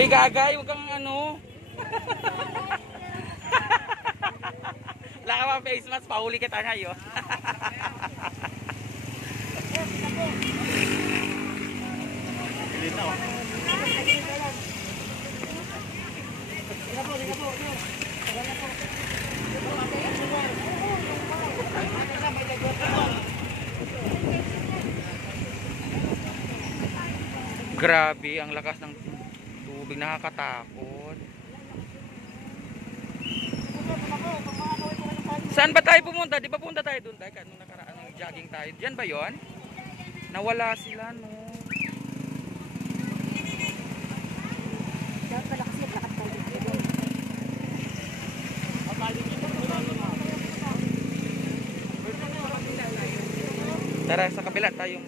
Uy, gagay, huwag kang ano. Wala ka mga face mask, pahuli kita ngayon. Grabe, ang lakas ng tubig, nakakatakot. Saan ba tayo pumunta? Di ba punta tayo doon? Teka, nung nakaraan ng jogging tayo. Diyan ba yon? Nawala sila, no? Tara, sa kabila tayo.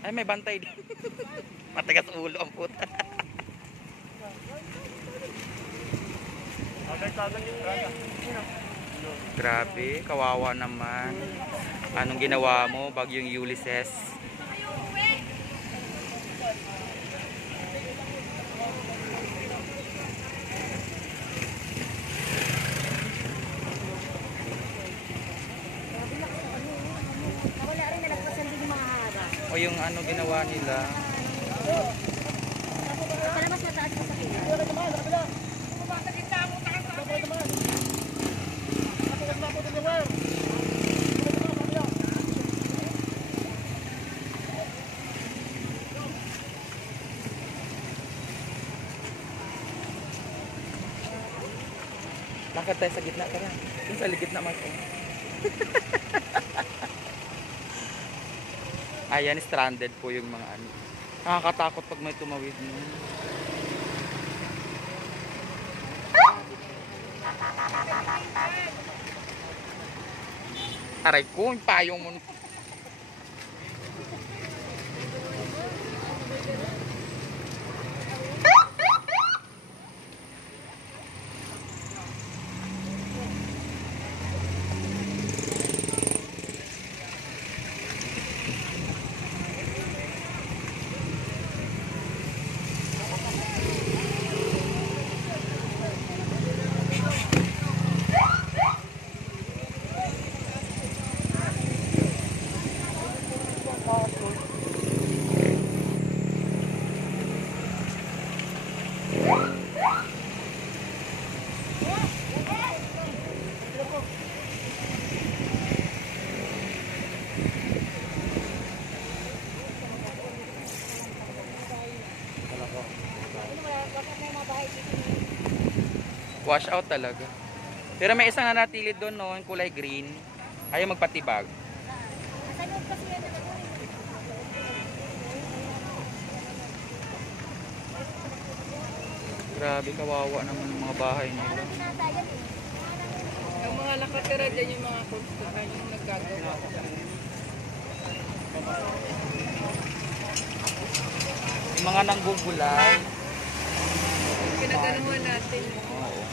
Ay, may bantay din. Matigas ulo ang puta. Grabe, kawawa naman. Anong ginawa mo, bagyong Ulysses? O yung ano ginawa nila. Lakad tayo sa gitna, tara. Yung sa gitna mo. Ayan, stranded po yung mga ano. Nakakatakot pag may tumawid mo. Aray ko, yung payong mo. Wash out talaga. Pero may isang nanatili doon, no, yung kulay green. Ayaw magpatibag. Grabe, kawawa naman ng mga bahay nila. Yung mga nakatira dyan, yung mga konstrukan, yung naggagawa. Yung mga nanggugulay. Pinaganuhan natin. Oo.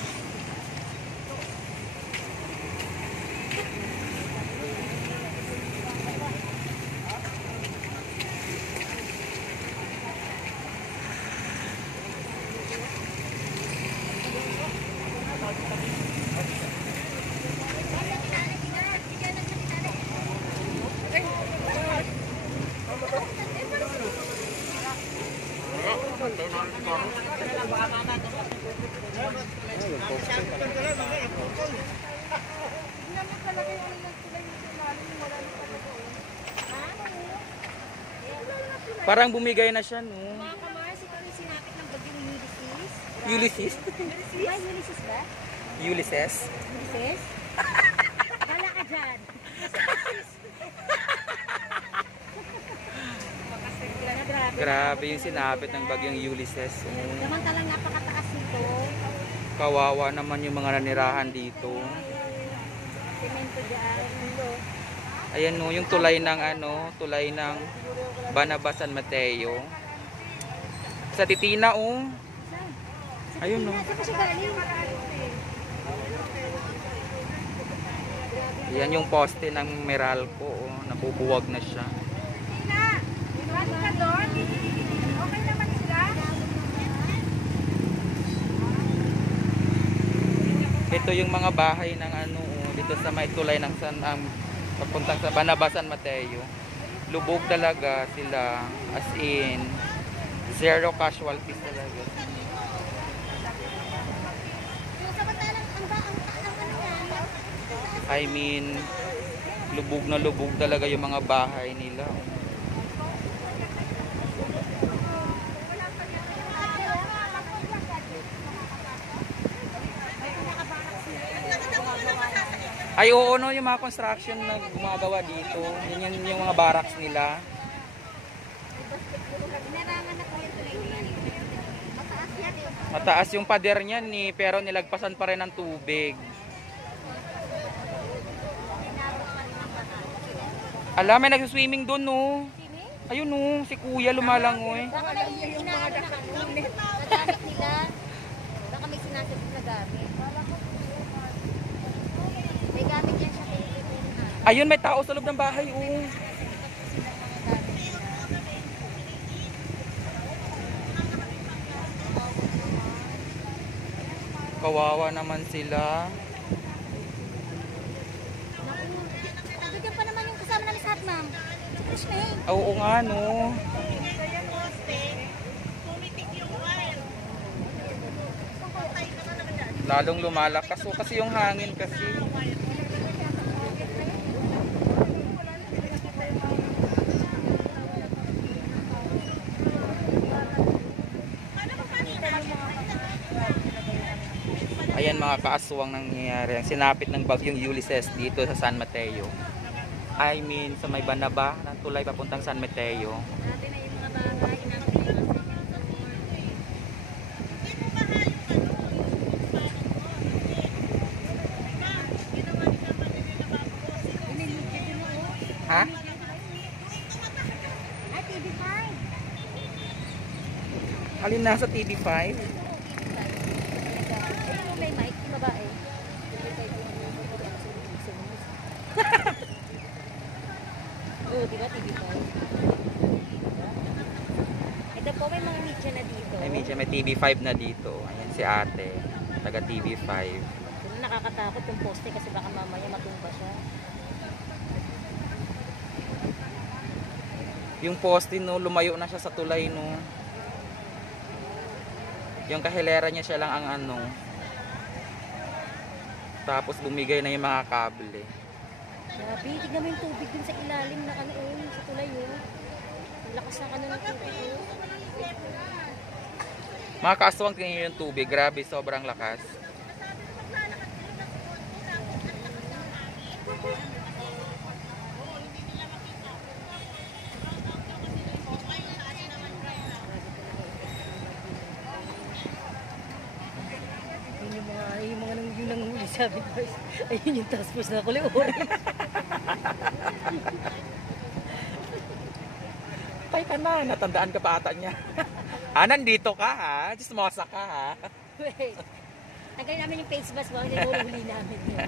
Parang bumigay na siya, no? Mga kamars, ikaw yung sinapit ng bagyong Ulysses. Ulysses? Ay, Ulysses ba? Ulysses? Ulysses? Wala ka dyan. Grabe yung sinapit ng bagyong Ulysses. Samantalang napakataas nito. Kawawa naman yung mga nanirahan dito. Semento dyan. Ayan, no, yung tulay ng ano, tulay ng Barnabas San Mateo. Sa Titina, oh. Ayun, no. Saan pa siya galing? Yan yung poste ng Meralco, oh. Nabubuwag na siya. Tina! Iwan ka doon? Okay naman sila? Ito yung mga bahay ng ano, dito sa may tulay ng papuntang sa Banaba San Mateo. Lubog talaga sila, as in zero casualties talaga. So, samantalang ang ano yan, I mean, lubog na lubog talaga yung mga bahay nila. Ay oo no, yung mga construction na gumagawa dito. Yan yung mga barracks nila. Narangan na ko yung tulay niyan. Mataas yan eh. Mataas yung pader niyan ni, pero nilagpasan pa rin ng tubig. Alam, may nagsiswimming doon no. Ayun no, si kuya lumalangoy. Baka na yung inaano na nagamit nila. Baka may sinasagot na gamit. May gamit yan siya kay Pilipinas. Ayun, may tao sa loob ng bahay oh. Kawawa naman sila. Nandiyan pa naman yung kasama namin sa hat, ma'am. Si Krishna eh. Oo nga no. Lalong lumalakas so kasi yung hangin kasi. Ayan mga kaaswang nangyayari. Ang sinapit ng bagyong Ulysses dito sa San Mateo. I mean sa may Banaba ng tulay papuntang San Mateo. Natin na yung mga bahay namin. Ha? Ay, TV5. Alin nasa TV5? Ayun yung may mic, yung babae. Oo, diba TV5? Ito po, may mga media na dito. Ay, may TV5 na dito. Ayan si ate. Taga TV5. Pero nakakatakot yung poste kasi baka mamaya matumba siya. Yung poste no, lumayo na siya sa tulay no. Yung kahilera niya siya lang ang ano. Tapos bumigay na yung mga kable. Grabe, tignan mo yung tubig dun sa ilalim na ano sa tulay oh. Ang lakas ng ano ng tubig oh. Mga kaaswang tingin yung tubig. Grabe, sobrang lakas. Yung mga yung nanghuli sabi ko, ayun yung task force na kuliurin. Tay ka na, natandaan ka pa ata niya. Nandito ka ha? Chismosa ka ha? Wait. Tagay namin yung face mask, bakit huli namin yun.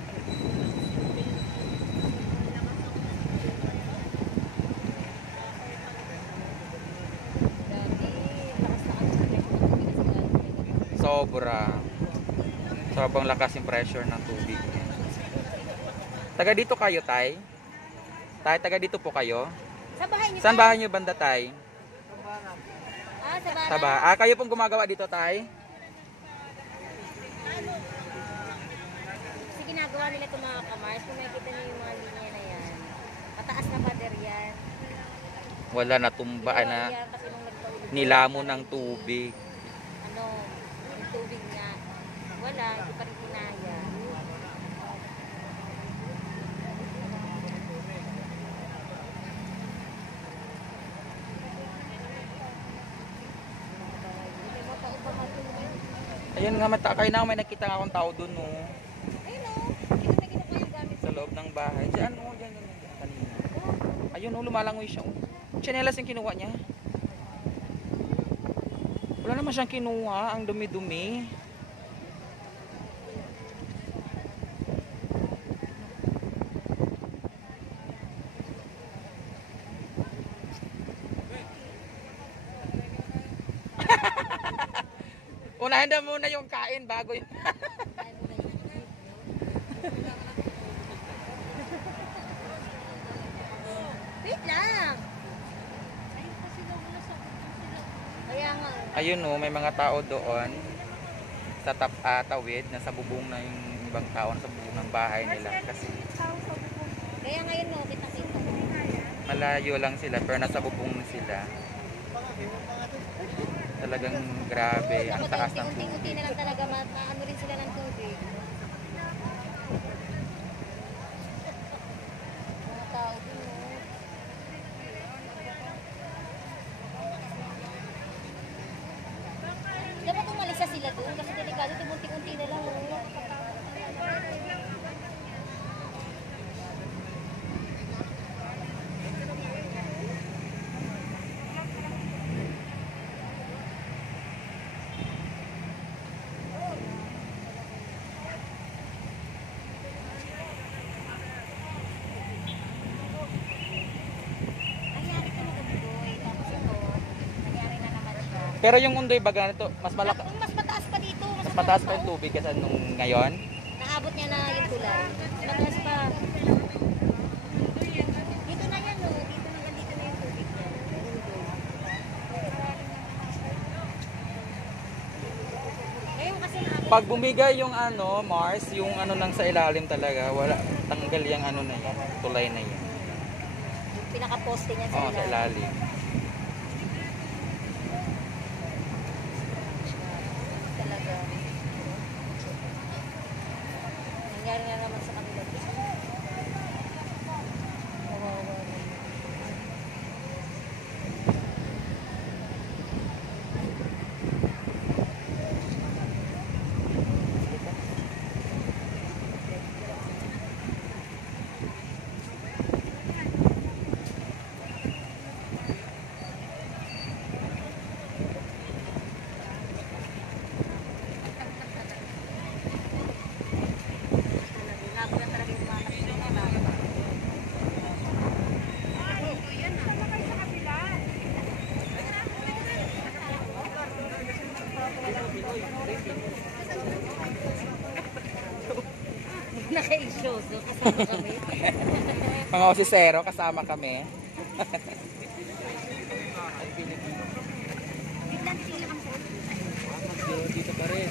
Sobra. Sobrang lakas yung pressure ng tubig. Taga dito kayo, Tay? Tay, taga dito po kayo? Sa bahay niyo? Saan bahay niyo banda, Tay? Sa bahay. Kayo pong gumagawa dito, Tay? Kasi ginagawa nila itong mga kamars. Kung makikita niyo yung mga linya na yan. Mataas na pader yan. Wala natumba na. Yan, kasi nung nagpaulog. Nilamon ng tubig. Ano, yung tubig nga. Wala, hindi pa rin kinaya. Ayun nga, matakay na. May nakita nga akong tao dun, no. Ayun o, kita na kinukuha yung gamit. Sa loob ng bahay. Diyan, no. Diyan, kanina. Ayun, no. Lumalangoy siya, oh. Tsinelas yung kinuha niya. Wala naman siyang kinuha. Ang dumi-dumi. Unahin na muna yung kain bago yung... Ayun oh, may mga tao doon sa tawid, nasa bubong na yung ibang tao sa bubong ng bahay nila kasi Kaya ngayon mo, kita-kita. malayo lang sila pero nasa bubong na sila. Talagang grabe, ang Dapat taas ng unti-unti tubig. na lang talaga, maano rin sila ng tubig. Mga tao din, oh. Dapat umalis na sila doon kasi delikado, unti-unti na lang, oh. Nangyari ka na Undoy, tapos ito, nangyari na naman siya. Pero yung Undoy baga nito, mas malaki, Mas mataas pa dito. mas mataas pa yung tubig kaysa nung ngayon. Naabot niya na yung tulay. Mataas pa. Dito na yan, no? Dito na, dito na yung tubig niya. Ngayon kasi naabot. Pag bumigay yung ano, Mars, yung ano nang sa ilalim talaga, wala, tanggal yung ano na yan, tulay na yan. Yung pinaka-poste niya sa Oo, sa ilalim. ilalim. Talaga. Nangyari na naman sa kanila. Kawawa naman. Labo na talaga yung mga nakikita. Naka-issue, so kasama kami. Mga osisero, kasama kami. Biglang sila ang phone. Dito pa rin.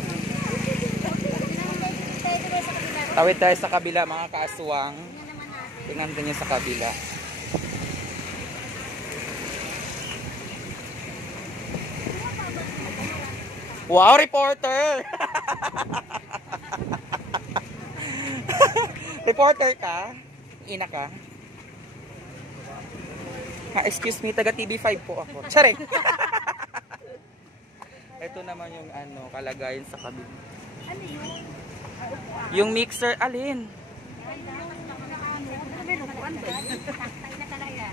Tayo tuloy sa kabila. Tawid tayo sa kabila, mga kaaswang. Tingnan naman natin. Tingnan din yung sa kabila. Wow, reporter! Reporter ka? Ina ka? Ha, excuse me, taga TV5 po ako. Tsare! Ito naman yung ano, kalagayan sa kabila. Ano yun? Yung mixer, alin? Meron ba? Tayo na talaga.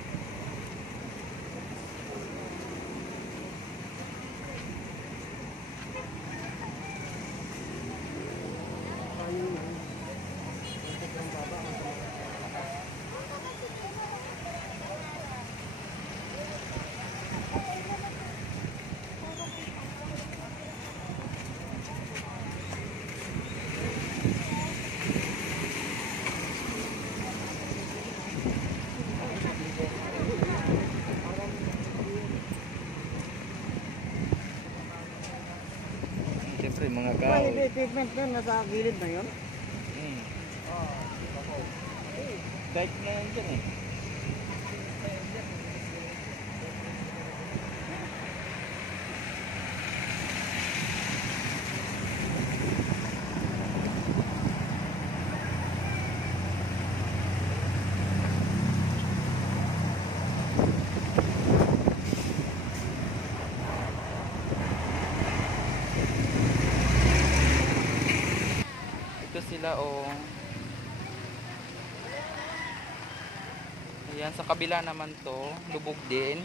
Siyempre, mga May pigment na nasa gilid na yun. Bike na yan dyan eh. Ito sila oh. Ayan, sa kabila naman to, lubog din.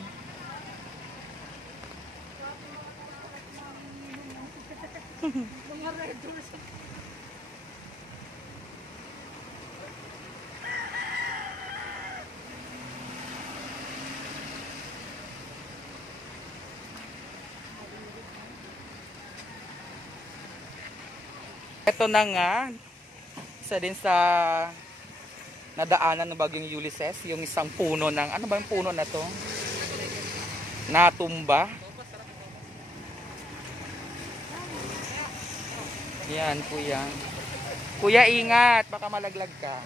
Ito na nga, isa din sa nadaanan ng Bagyong Ulysses, yung isang puno ng, ano ba yung puno na to? Natumba. Yan, kuya. Kuya, ingat. Baka malaglag ka.